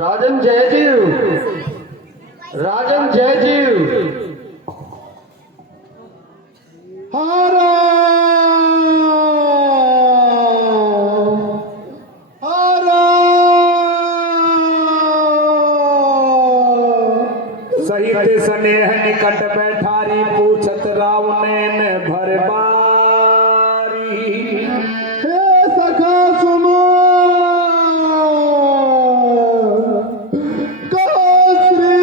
राजन जयजीव, राजन जयजीव। हरा हरा सहित स्नेह निकट बैठारी पूछत राव नैन भर बारी। हे सखा सुनो कहो श्री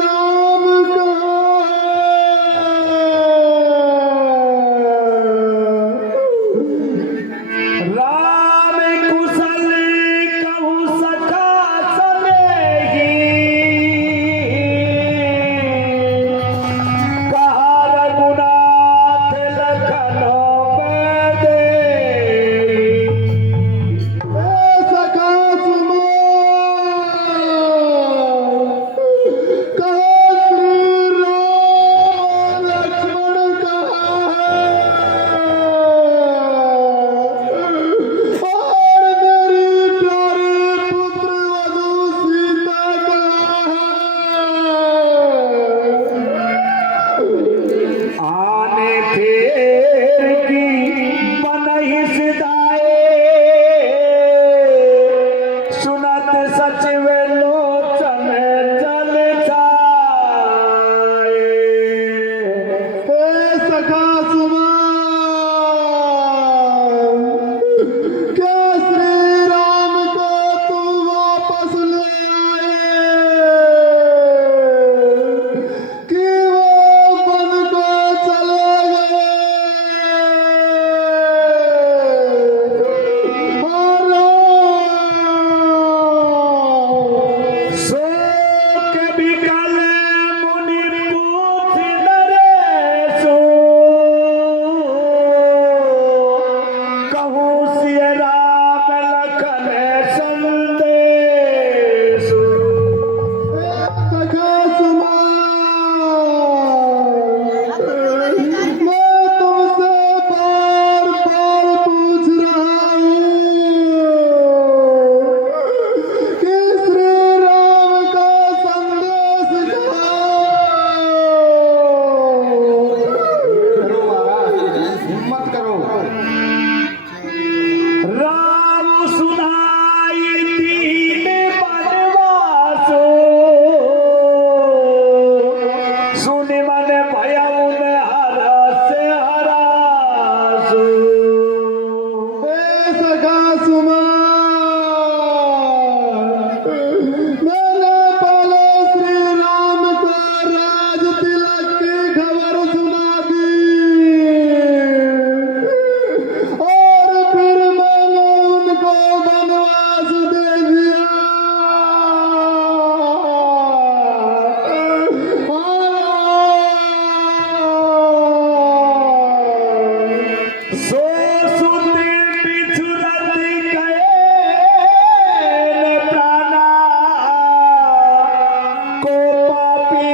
राम राम कुशल कहूँ सखा सनेही। कहा रघुनाथ लखन बैदेही। हे सखा सुनो कहो श्री राम लक्ष्मण कहा और मेरी प्यारी पुत्र वधु सीता कहा। आने फेर की मनहि सिधाए सुनत सचिव लोचन जल जाए। हे सखा सुमन क्या श्री राम को तू वापस ले आए कि वो बन को चले गए। शोक विकल मुनि पूछ नरेशु। कहूँ सिय राम लखन संदेशु। सखा सुमन मैं तुमसे बार बार पूछ रहा हूँ कि श्री राम का संदेश करो महाराज, हिम्मत करो। राम सुनाई दीन बनवासो सुनि मन भयउन हरस हरासो। हे सखा सुमन मैंने पहले श्री राम को राज तिलक की खबर सुना दी और फिर मैंने उनको वनवास दे दिया। सो सुति बिछुड़त गए प्राणा को पापी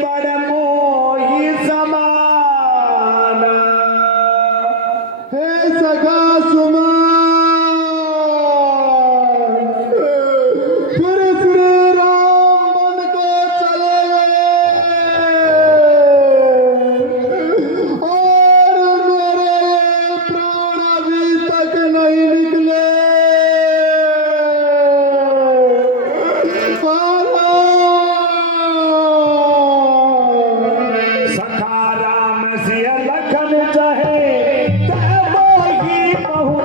बड़ मोहि समाना। हे सखा सुमन फिर श्री राम बन को चले गए और मेरे प्राण अभी तक नहीं निकले। सखा राम सिय लखन चाहे तै मोहि बहु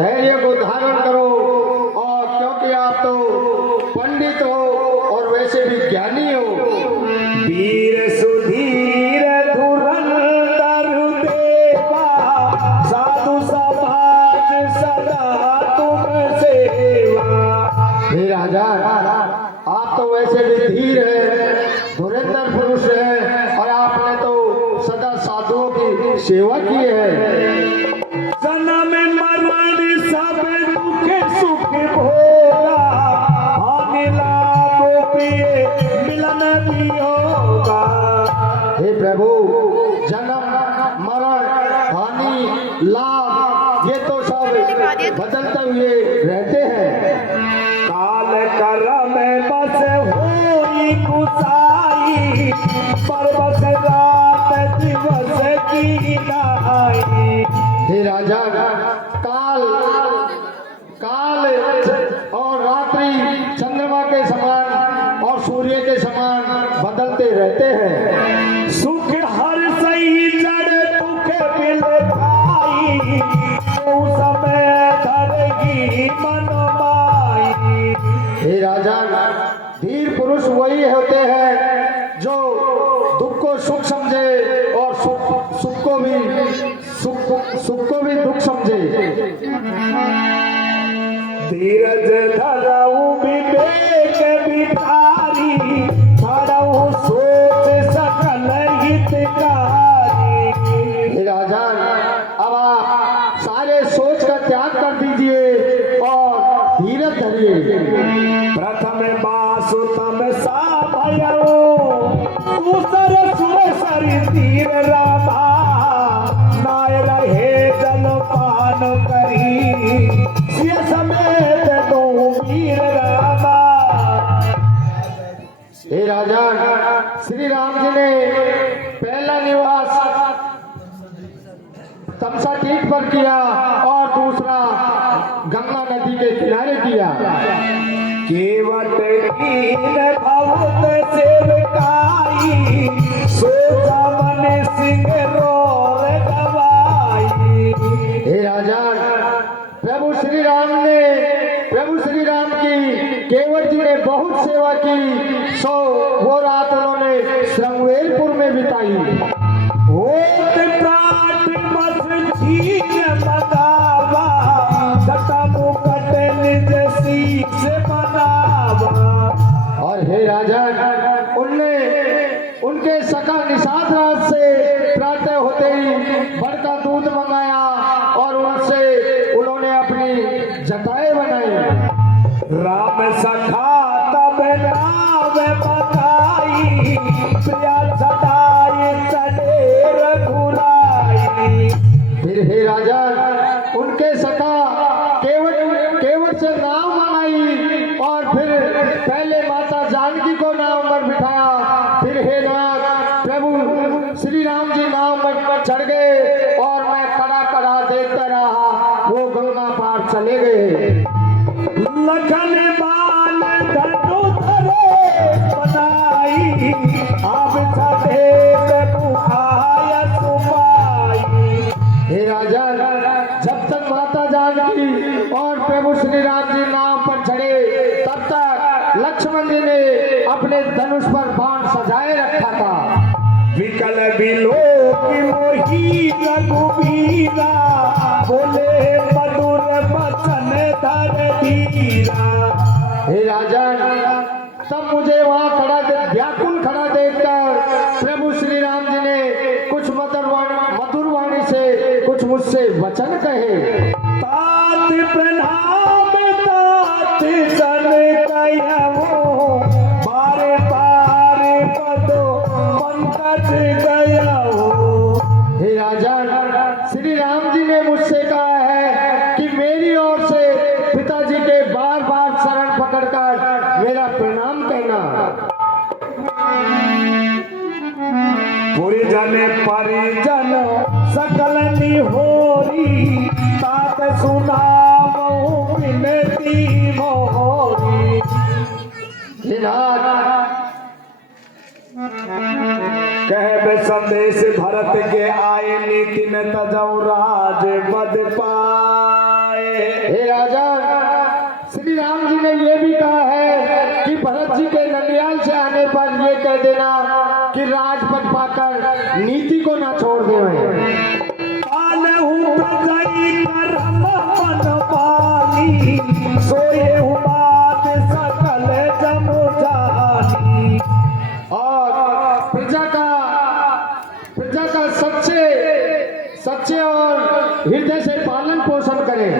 धैर्य को धारण करो, और क्योंकि आप तो पंडित हो और वैसे भी ज्ञानी हो। वीर सुधीर धुरंधर देवा, साधु समाज सदा तुम सेवा। हे राजा, आप तो वैसे भी धीर है, धुरंधर पुरुष है, और आपने तो सदा साधुओं की सेवा की है। जन्म मरण सब दुख सुख भोगा, आने लागो प्रिय मिलन भी होगा। हे प्रभु, जन्म मरण हानि लाभ ये तो सब बदलते हुए रहते हैं। काल करम बस होई कुसाई, परबस रात दिवस की नाई। हे राजा, काल काल और रात्रि चंद्रमा के समान और सूर्य के समान बदलते रहते हैं। सुख हर सही जड़ दुख मिल खाई, तो समय धरगी मन माई। हे राजा, धीर पुरुष वही होते हैं जो दुख को सुख समझे और सुख को भी दुख समझे। धीरज धरऊ विवेक बिचारी, धरऊ सोच सकल हितकारी। हे राजा, अब आप सारे सोच का त्याग कर दीजिए और धीरज धरिए। प्रथम बासुतम सा भयऊ, दूसर सुरसर तीर राधा। नाय रहे जलपान करी, सिय समेत दो वीर रामा। हे राजा, श्री राम जी ने पहला निवास तमसा तीर्थ पर किया और दूसरा गंगा नदी के किनारे किया। केवट कीन भवत सेवकाई, सोचा मन सिंह रोर गवाई। हे राजा, प्रभु श्री राम की केवट जी ने बहुत सेवा की, सो वो रात उन्होंने श्रृंगवेरपुर में बिताई। होत प्राट मत छीन मनावा, जटा मुकट निज सीख से मनावा। और हे राजा, उनके सका निषाद राज से प्रातः होते ही बड़का दूध मंगाया और उनसे उन्होंने अपनी जटाएं बनाई। राम सखा तब नाम बताई, प्रिया सदाई चढ़े रघुराई। फिर हे राजा, उनके सखा केवट से नाव मंगाई और फिर पहले माता जानकी को नाव पर बिठाया। फिर हे नाथ, प्रभु श्री राम जी नाव पर चढ़ गए और मैं खड़ा देखता रहा, वो गंगा पार चले गए। लखन बाल धनु धरे बनाई, अब छठे बुहाय सुमाई। हे राजा, जब तक माता जानकी और प्रभु श्री राम जी नाव पर चढ़े, तब तक लक्ष्मण जी ने अपने धनुष पर बाण सजाए रखा था। विकल विलोक मोही रघुबीरा, बोले मधुर बचन धर धीरा। हे राजा, तब मुझे वहाँ व्याकुल खड़ा देखकर प्रभु श्री राम जी ने कुछ मधुर वाणी से कुछ मुझसे वचन कहे। तात प्रणाम तात जन कहूँ, बारे बारे पदो पंकज गयो। हे राजा, श्री राम जी ने मुझसे कहा है कि मेरी ओर से पिताजी के बार बार शरण पकड़कर मेरा प्रणाम कहना। पुरिजन परिजन सकल निहोरी, तात सुनामहु विनती मोरी। हे नाथ, कहब संदेश भरत के आए, नीति में तजौ राज बद पाए। हे राजा, श्री राम जी ने ये भी कहा है कि भरत जी के नंदियाल से आने पर ये कह देना कि राजपद पाकर नीति को ना छोड़ देवे। पालहु प्रजई करम मन पानी, सोए बात सकल जम जानी। और प्रजा का सच्चे और हृदय से पालन पोषण करें।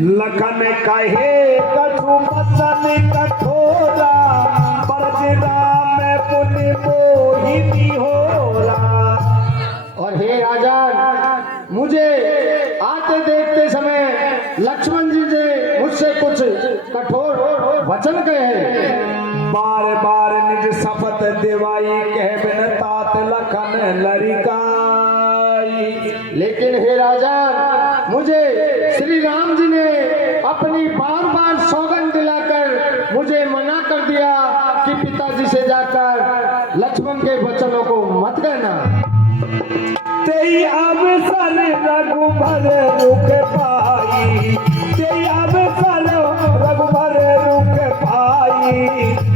लखन कहे कछु बचन कठोरा, परशुराम पुनि मोहिनी होरा। और हे राजा, मुझे आते देखते समय लक्ष्मण जी ने मुझसे कुछ कठोर वचन कहे। बार बार निज शपथ दिवाई, कह बिन तात लखन लरिकाई। लेकिन हे राजा, मुझे श्री राम जी ने अपनी बार बार सौगंध दिलाकर मुझे मना कर दिया कि पिताजी से जाकर लक्ष्मण के वचनों को मत कहना। तेई अवसर रघुबर रुख पाई, तेई अवसर रघुबर रुख पाई।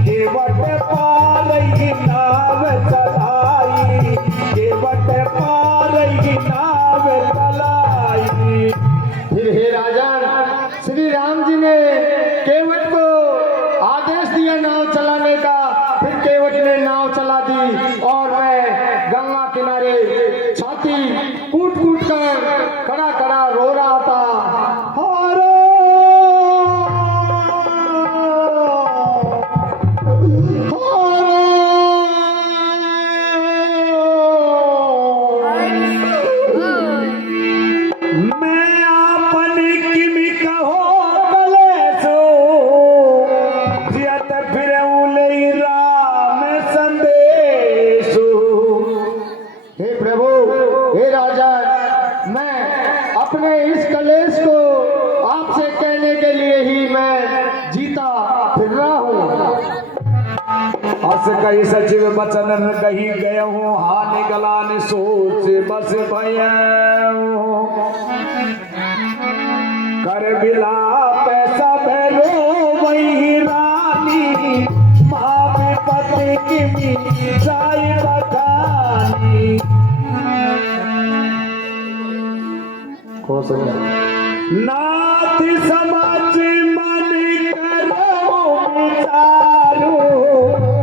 केवट पालई नाव चलाई, केवट पालई नाव चलाई। फिर हे राजा, श्री राम जी ने केवट को आदेश दिया नाव चलाने का। फिर केवट ने नाव चला दी और मैं गंगा किनारे छाती कूट कूट कर खड़ा खड़ा रो रहा था। मैं आपन किमि कहो कलेसो, जियत फिरऊं लई राम संदेशो। हे प्रभु, हे राजा, मैं अपने इस कलेश को आपसे कहने के लिए ही मैं जीता फिर रहा हूँ। अस कही सचिव बचन कही गय हूँ, हानि गलान सोच बस भय कर बिलाप सब रो वही रानी। महाविपति किमि जाय बखानी। नाथ समझ मन करो विचारो,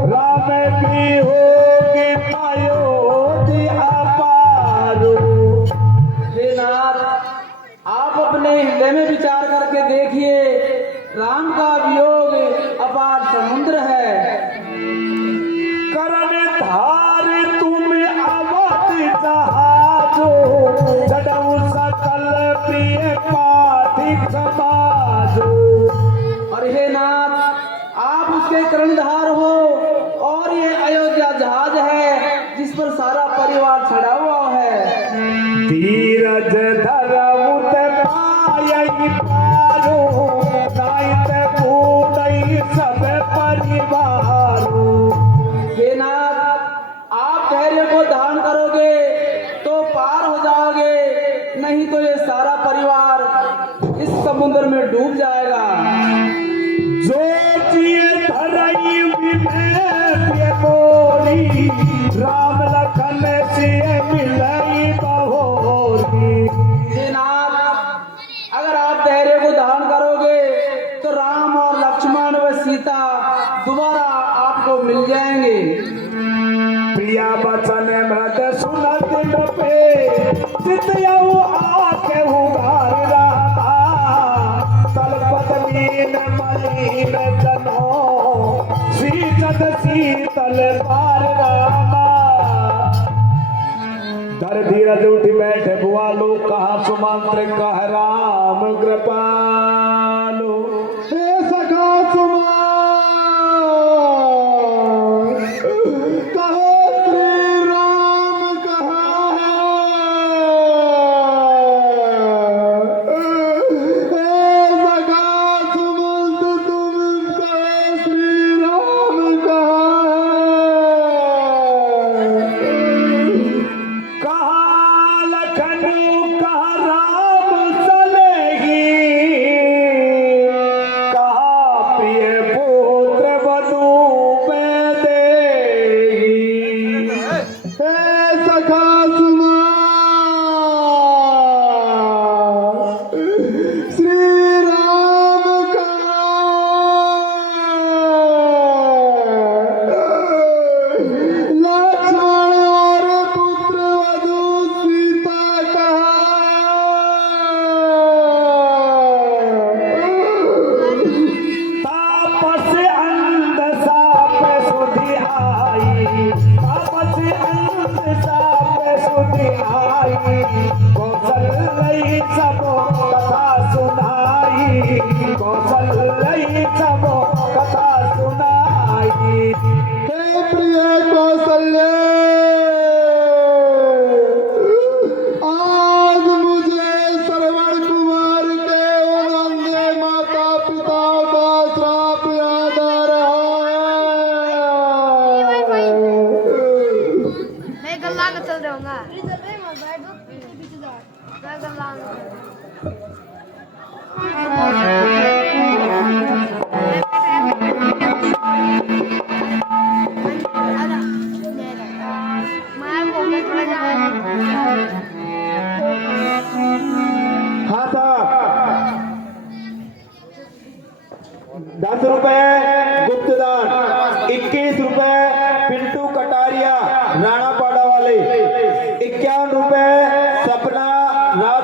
राम भी होगी अयोध्या पारो। हे नाथ, आप अपने हृदय में विचार करके देखिए, राम का वियोग अपार समुद्र है। करण धार तुम अवध जहाजो, चढ़ऊ सकल प्रिय पाठिक समाजो। और हे नाथ, आप उसके कर्णधार हो और ये अयोध्या जहाज है जिस पर सारा परिवार चढ़ा हुआ है। धीरज धरऊ पायई पारो, नाइत कूटई सब परिवारो। हे नाथ, आप धैर्य को धारण करोगे तो पार हो जाओगे, नहीं तो ये सारा परिवार इस समुद्र में डूब जाएगा। जो जिए धरई विनय मोरी, राम लखन सिय मिलई बहोरी। हे नाथ, अगर आप धैर्य को धारण करोगे तो राम और लक्ष्मण व सीता दोबारा आपको मिल जाएंगे। प्रिया बचन मृत सुनत नपे, चितयऊ आके उगार रहा। तलपत मीन मलिन जनो, सीचत शीतल पार रामा। धर धीरज उठ बैठे बुआलो, कहा सुमंत्र कह राम कृपालो। हे सखा सुमन, कहो श्री राम कहा है। हे सखा सुमंत, तुम कहो श्री राम कहा है। कहा लखनऊ कहा राम सलेही, 10 रुपए गुप्तदान, 21 रुपए पिंटू कटारिया राणापाड़ा वाले, 51 रुपए सपना राज